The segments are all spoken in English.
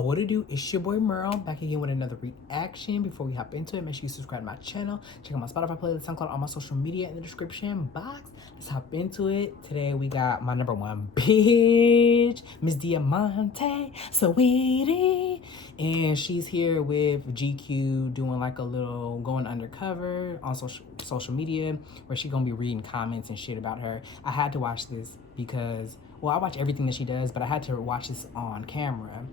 What it do? It's your boy Merle back again with another reaction. Before we hop into it, make sure you subscribe to my channel. Check out my Spotify playlist, SoundCloud, all my social media in the description box. Let's hop into it. Today we got my number one bitch, Miss Diamante, Saweetie, and she's here with GQ doing like a little going undercover on social media where she gonna be reading comments and shit about her. I had to watch this because, well, I watch everything that she does, but I had to watch this on camera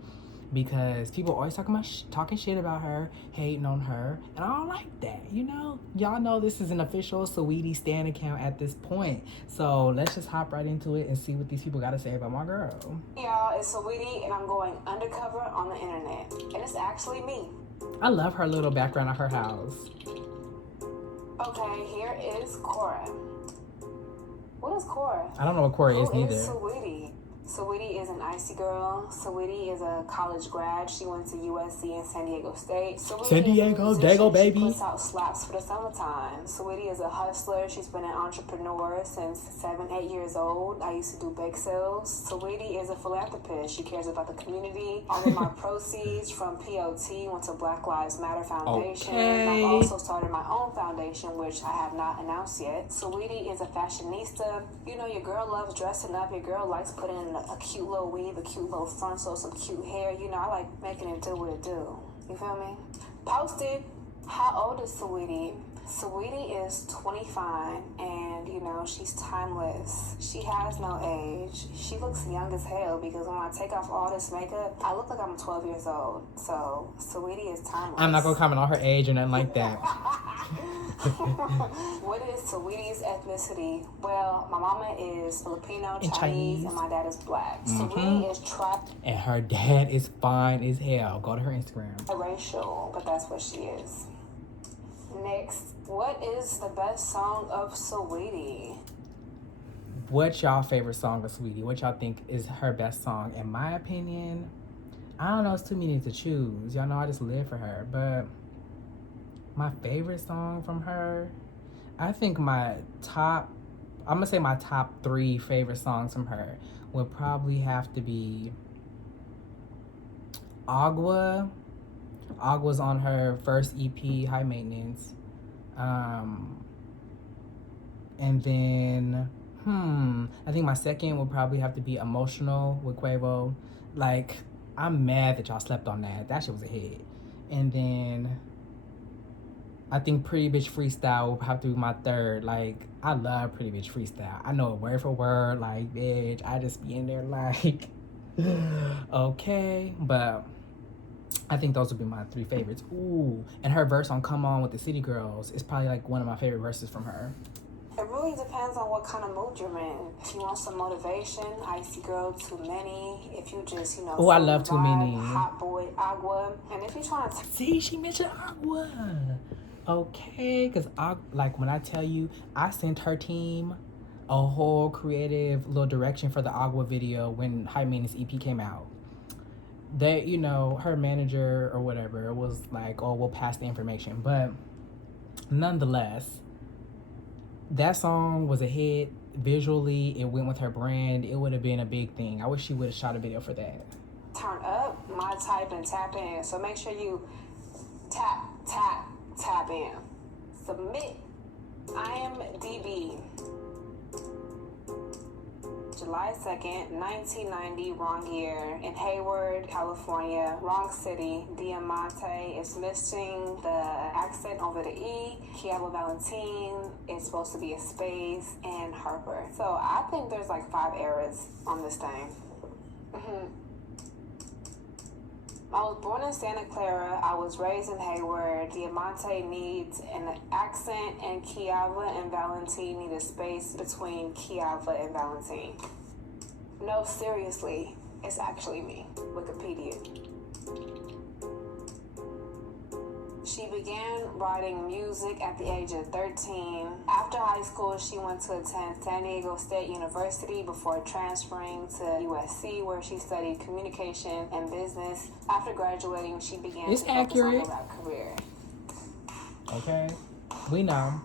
because people always talking shit about her, hating on her, and I don't like that, you know? Y'all know this is an official Saweetie stan account at this point, so let's just hop right into it and see what these people got to say about my girl. Hey y'all, it's Saweetie, and I'm going undercover on the internet, and it's actually me. I love her little background of her house. Okay, here is Cora. What is Cora? I don't know what Cora is neither. Who is Saweetie? Saweetie is an icy girl. Saweetie is a college grad. She went to USC and San Diego State. San Diego, Dago, baby. She puts out slaps for the summertime. Saweetie is a hustler. She's been an entrepreneur since 7-8 years old. I used to do bake sales. Saweetie is a philanthropist. She cares about the community. All of my proceeds from POT went to Black Lives Matter Foundation. Okay. I've also started my own foundation, which I have not announced yet. Saweetie is a fashionista. You know, your girl loves dressing up. Your girl likes putting in a cute little weave, a cute little frontal, some cute hair. You know, I like making it do what it do. You feel me? Posted. How old is Saweetie? Saweetie is 25, and you know, she's timeless. She has no age. She looks young as hell because when I take off all this makeup, I look like I'm 12 years old. So Saweetie is timeless. I'm not gonna comment on her age or nothing like that. What is Saweetie's ethnicity? Well, my mama is Filipino, Chinese, and my dad is black. Saweetie is and her dad is fine as hell. Go to her Instagram. Racial, but that's what she is. Next, what is the best song of Saweetie? What's y'all favorite song of Saweetie? What y'all think is her best song? In my opinion, I don't know, it's too many to choose. Y'all know I just live for her, but my favorite song from her, I think I'm gonna say my top 3 favorite songs from her would probably have to be Agua. Agua's on her first EP, High Maintenance. And then, I think my second would probably have to be Emotional with Quavo. Like, I'm mad that y'all slept on that. That shit was a hit. And then I think Pretty Bitch Freestyle will have to be my third. Like, I love Pretty Bitch Freestyle. I know it word for word, like, bitch. I just be in there like, okay. But I think those would be my 3 favorites. Ooh, and her verse on Come On with the City Girls is probably like one of my favorite verses from her. It really depends on what kind of mood you're in. If you want some motivation, Icy Girl, Too Many. If you just, you know, oh, I love Too Many. Hot Boy, Agua. And if you're trying to see, she mentioned Agua. Okay, because like when I tell you, I sent her team a whole creative little direction for the Agua video when High Maintenance EP came out. They, you know, her manager or whatever was like, oh, we'll pass the information. But nonetheless, that song was a hit. Visually, it went with her brand. It would have been a big thing. I wish she would have shot a video for that. Turn up, my type, and tap in. So make sure you tap in. Submit. IMDb. July 2nd, 1990, wrong year. In Hayward, California, wrong city. Diamante is missing the accent over the E. Kiara Valentine is supposed to be a space. And Harper. So I think there's like 5 errors on this thing. I was born in Santa Clara. I was raised in Hayward. Diamante needs an accent, and Kiara and Valentine need a space between Kiara and Valentine. No, seriously, it's actually me. Wikipedia. She began writing music at the age of 13. After high school, she went to attend San Diego State University before transferring to USC, where she studied communication and business. After graduating, she began to focus on her rap career. Okay, we know.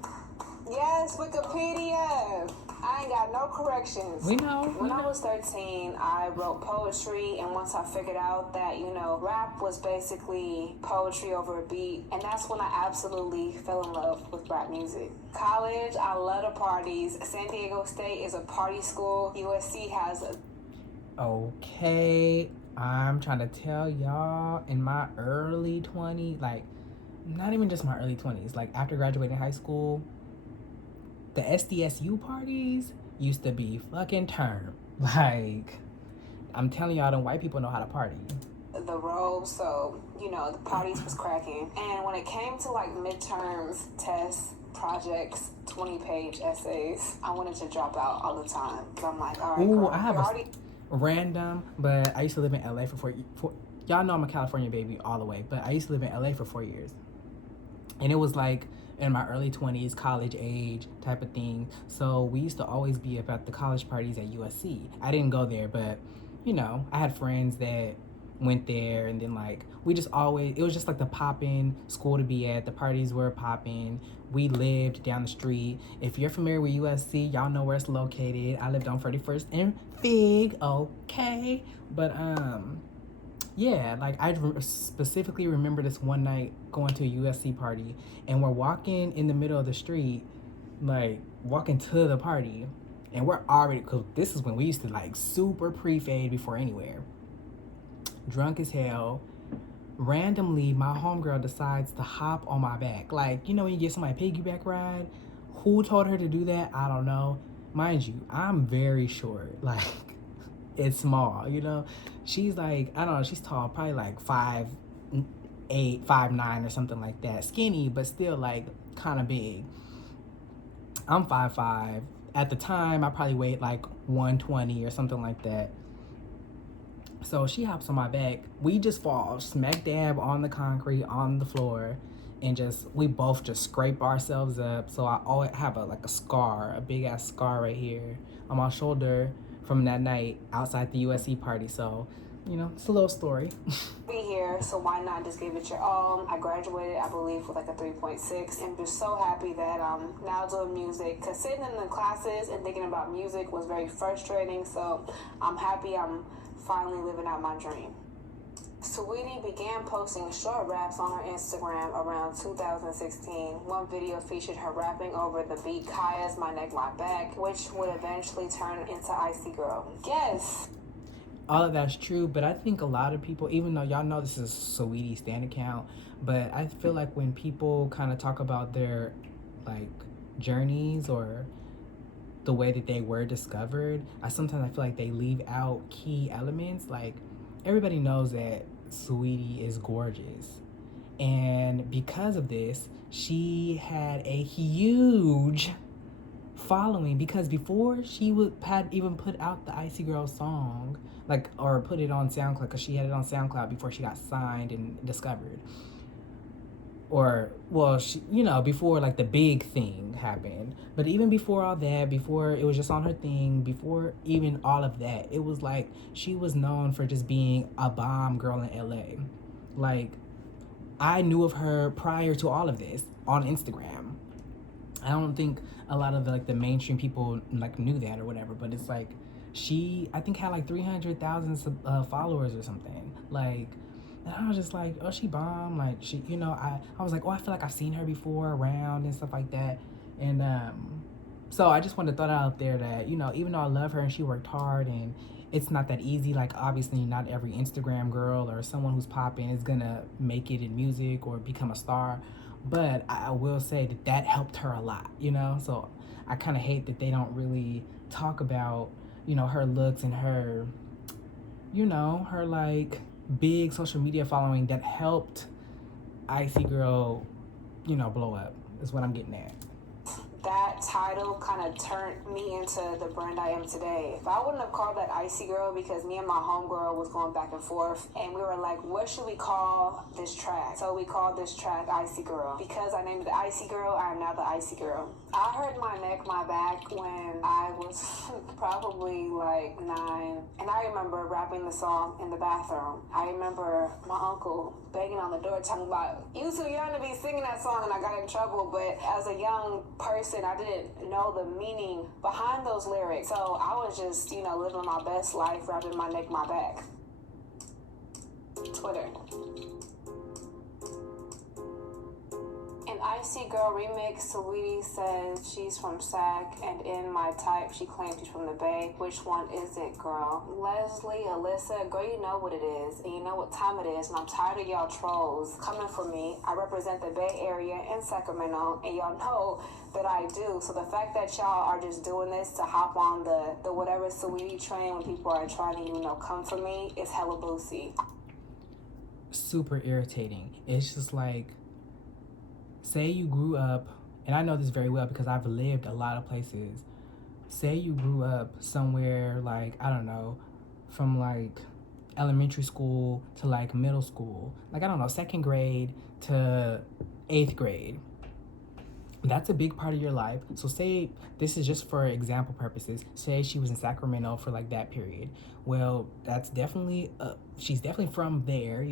Yes, Wikipedia. I ain't got no corrections. We know. When I was 13, I wrote poetry, and once I figured out that, rap was basically poetry over a beat, and that's when I absolutely fell in love with rap music. College, I love the parties. San Diego State is a party school. USC has a... Okay, I'm trying to tell y'all, in my early 20s, like, not even just my early 20s, like after graduating high school, the SDSU parties used to be fucking turned. Like, I'm telling y'all, them white people know how to party. The robes, so, the parties was cracking. And when it came to, like, midterms, tests, projects, 20-page essays, I wanted to drop out all the time. But I'm like, all right, ooh, girl, I have random, but I used to live in LA for y'all know I'm a California baby all the way, but I used to live in LA for 4 years. And it was like in my early 20s, college age type of thing. So we used to always be about the college parties at USC. I didn't go there, but I had friends that went there, and then like we just always, it was just like the poppin' school to be at. The parties were poppin'. We lived down the street. If you're familiar with USC, y'all know where it's located. I lived on 31st and Fig, okay? But yeah, like I specifically remember this one night going to a USC party, and we're walking in the middle of the street, like walking to the party, and we're already, cause this is when we used to like super pre-fade before anywhere. Drunk as hell. Randomly, my homegirl decides to hop on my back. Like, when you get somebody a piggyback ride? Who told her to do that? I don't know. Mind you, I'm very short. Like, it's small, She's like, I don't know, she's tall, probably like 5'8", 5'9", or something like that. Skinny, but still like kind of big. I'm 5'5". At the time, I probably weighed like 120 or something like that. So she hops on my back. We just fall smack dab on the concrete, on the floor, and we both just scrape ourselves up. So I always have a scar, a big ass scar right here on my shoulder from that night outside the USC party. So, it's a little story. Be here, so why not just give it your all? I graduated, I believe, with like a 3.6, and just so happy that I'm now doing music, because sitting in the classes and thinking about music was very frustrating. So I'm happy I'm finally living out my dream. Saweetie began posting short raps on her Instagram around 2016. One video featured her rapping over the beat Kaya's My Neck, My Back, which would eventually turn into Icy Girl. Yes! All of that's true, but I think a lot of people, even though y'all know this is Saweetie's stan account, but I feel like when people kind of talk about their, like, journeys or the way that they were discovered, sometimes I feel like they leave out key elements. Like, everybody knows that Saweetie is gorgeous, and because of this, she had a huge following, because before she had even put out the Icy Girl song, or put it on SoundCloud, because she had it on SoundCloud before she got signed and discovered. Or, well, she, before like the big thing happened. But even before all that, before it was just on her thing, before even all of that, it was like she was known for just being a bomb girl in LA. Like, I knew of her prior to all of this on Instagram. I don't think a lot of the mainstream people like knew that or whatever, but it's like she, I think, had like 300,000 followers or something. Like, and I was just like, oh, she bomb. Like, she, I was like, oh, I feel like I've seen her before around and stuff like that. And so I just wanted to throw that out there that, even though I love her and she worked hard, and it's not that easy. Like, obviously not every Instagram girl or someone who's popping is gonna make it in music or become a star. But I will say that helped her a lot, So I kind of hate that they don't really talk about, her looks and her, her like big social media following that helped Icy Girl, blow up, is what I'm getting at. That title kind of turned me into the brand I am today. If I wouldn't have called that Icy Girl, because me and my homegirl was going back and forth, and we were like, what should we call this track? So we called this track Icy Girl. Because I named it Icy Girl, I am now the Icy Girl. I heard My Neck, My Back when I was probably like 9, and I remember rapping the song in the bathroom. I remember my uncle banging on the door talking about, you too young to be singing that song, and I got in trouble. But as a young person person. I didn't know the meaning behind those lyrics. So I was just, living my best life, wrapping my neck, my back. Twitter. An Icy Girl remix, Saweetie says she's from SAC, and in my type, she claims she's from the Bay. Which one is it, girl? Leslie, Alyssa, girl, you know what it is, and you know what time it is, and I'm tired of y'all trolls coming for me. I represent the Bay Area in Sacramento, and y'all know that I do. So the fact that y'all are just doing this to hop on the whatever Saweetie train when people are trying to, come for me is hella boozy. Super irritating. It's just like, say you grew up, and I know this very well because I've lived a lot of places. Say you grew up somewhere like, I don't know, from like elementary school to like middle school. Like, I don't know, 2nd grade to 8th grade. That's a big part of your life. So say, this is just for example purposes, say she was in Sacramento for like that period. Well, that's definitely, she's definitely from there,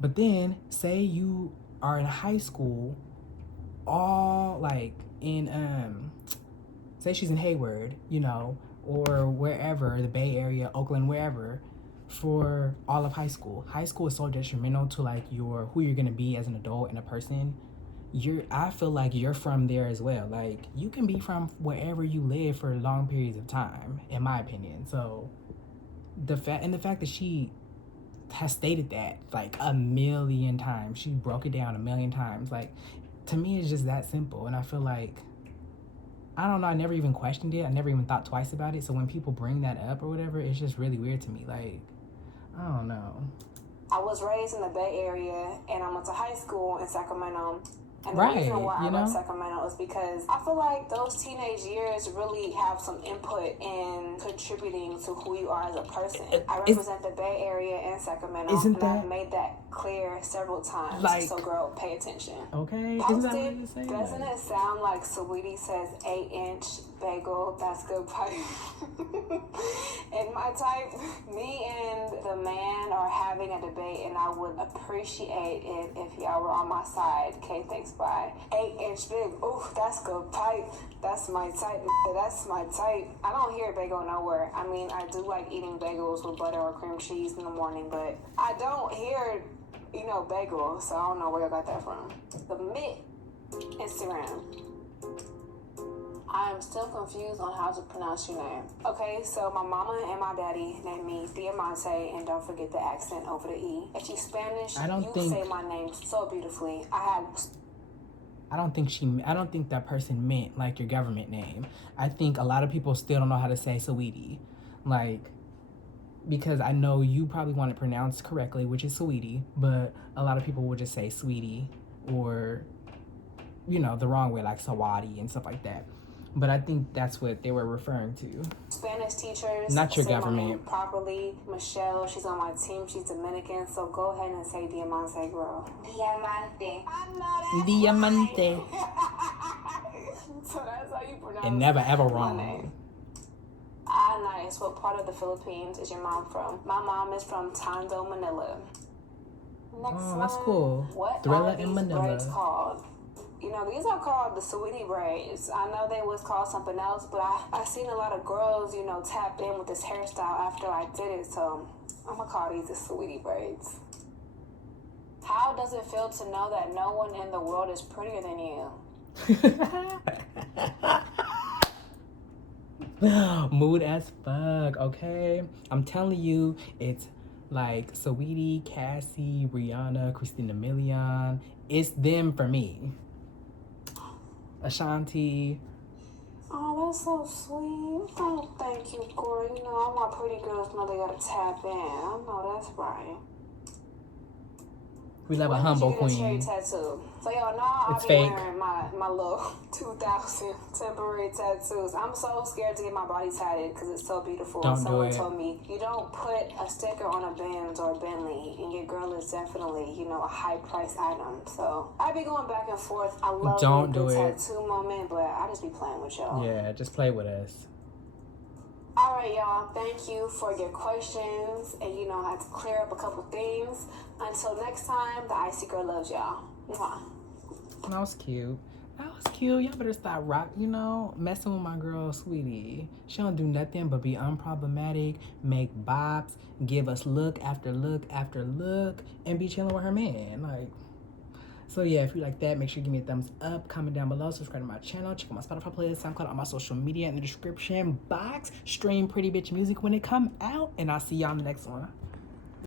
But then say you are in high school, all like in, say she's in Hayward, or wherever, the Bay Area, Oakland, wherever, for all of high school. High school is so detrimental to like who you're gonna be as an adult and a person. I feel like you're from there as well. Like, you can be from wherever you live for long periods of time, in my opinion. So the fact that she has stated that like a million times, she broke it down a million times, like, to me it's just that simple. And I feel like, I don't know, I never even questioned it, I never even thought twice about it. So when people bring that up or whatever, it's just really weird to me. Like, I don't know. I was raised in the Bay Area, and I went to high school in Sacramento. And the Right, reason why I love Sacramento is because I feel like those teenage years really have some input in contributing to who you are as a person. I represent the Bay Area in Sacramento, and I've made that clear several times. Like, so girl, pay attention. Okay, Posted, isn't that what you're saying? Doesn't it sound like Saweetie says 8-inch bagel? That's good pipe. In my type, me and the man are having a debate, and I would appreciate it if y'all were on my side. Okay, thanks, bye. 8-inch big. Ooh, that's good pipe. That's my type. That's my type. I don't hear bagel nowhere. I mean, I do like eating bagels with butter or cream cheese in the morning, but I don't hear, bagel, so I don't know where y'all got that from. The Mitt Instagram. I am still confused on how to pronounce your name. Okay, so my mama and my daddy named me Diamante, and don't forget the accent over the E. If she's Spanish, you say my name so beautifully. I don't think that person meant like your government name. I think a lot of people still don't know how to say Saweetie. Like, because I know you probably want it pronounced correctly, which is Saweetie, but a lot of people will just say Sweetie, or, the wrong way, like Saweetie and stuff like that. But I think that's what they were referring to. Spanish teachers, not your government. Properly. Michelle, she's on my team. She's Dominican, so go ahead and say Diamante, girl. Diamante. Diamante. So that's how you pronounce it. And never ever wrong. Nice. What part of the Philippines is your mom from? My mom is from Tondo, Manila. Next one. That's cool. What Thriller are these in Manila. braids called? These are called the Saweetie braids. I know they was called something else, but I seen a lot of girls, tap in with this hairstyle after I did it, so I'm gonna call these the Saweetie braids. How does it feel to know that no one in the world is prettier than you? Mood as fuck, okay? I'm telling you, it's like Saweetie, Cassie, Rihanna, Christina Milian. It's them for me. Ashanti. Oh, that's so sweet. Oh, thank you, Corey. All my pretty girls know they gotta tap in. I know that's right. We love a humble queen. Cherry tattoo. So y'all know I'll be wearing my little 2000 temporary tattoos. I'm so scared to get my body tatted because it's so beautiful. Someone told me, you don't put a sticker on a Benz or a Bentley, and your girl is definitely, a high price item. So I be going back and forth. I love the tattoo moment, but I just be playing with y'all. Yeah, just play with us. All right, y'all. Thank you for your questions. And, I had to clear up a couple things. Until next time, the Icy Girl loves y'all. Mwah. That was cute. That was cute. Y'all better stop messing with my girl, Sweetie. She don't do nothing but be unproblematic, make bops, give us look after look after look, and be chilling with her man. Like, so yeah, if you like that, make sure you give me a thumbs up, comment down below, subscribe to my channel, check out my Spotify playlist, SoundCloud, all my social media in the description box. Stream Pretty Bitch music when it come out, and I'll see y'all in the next one.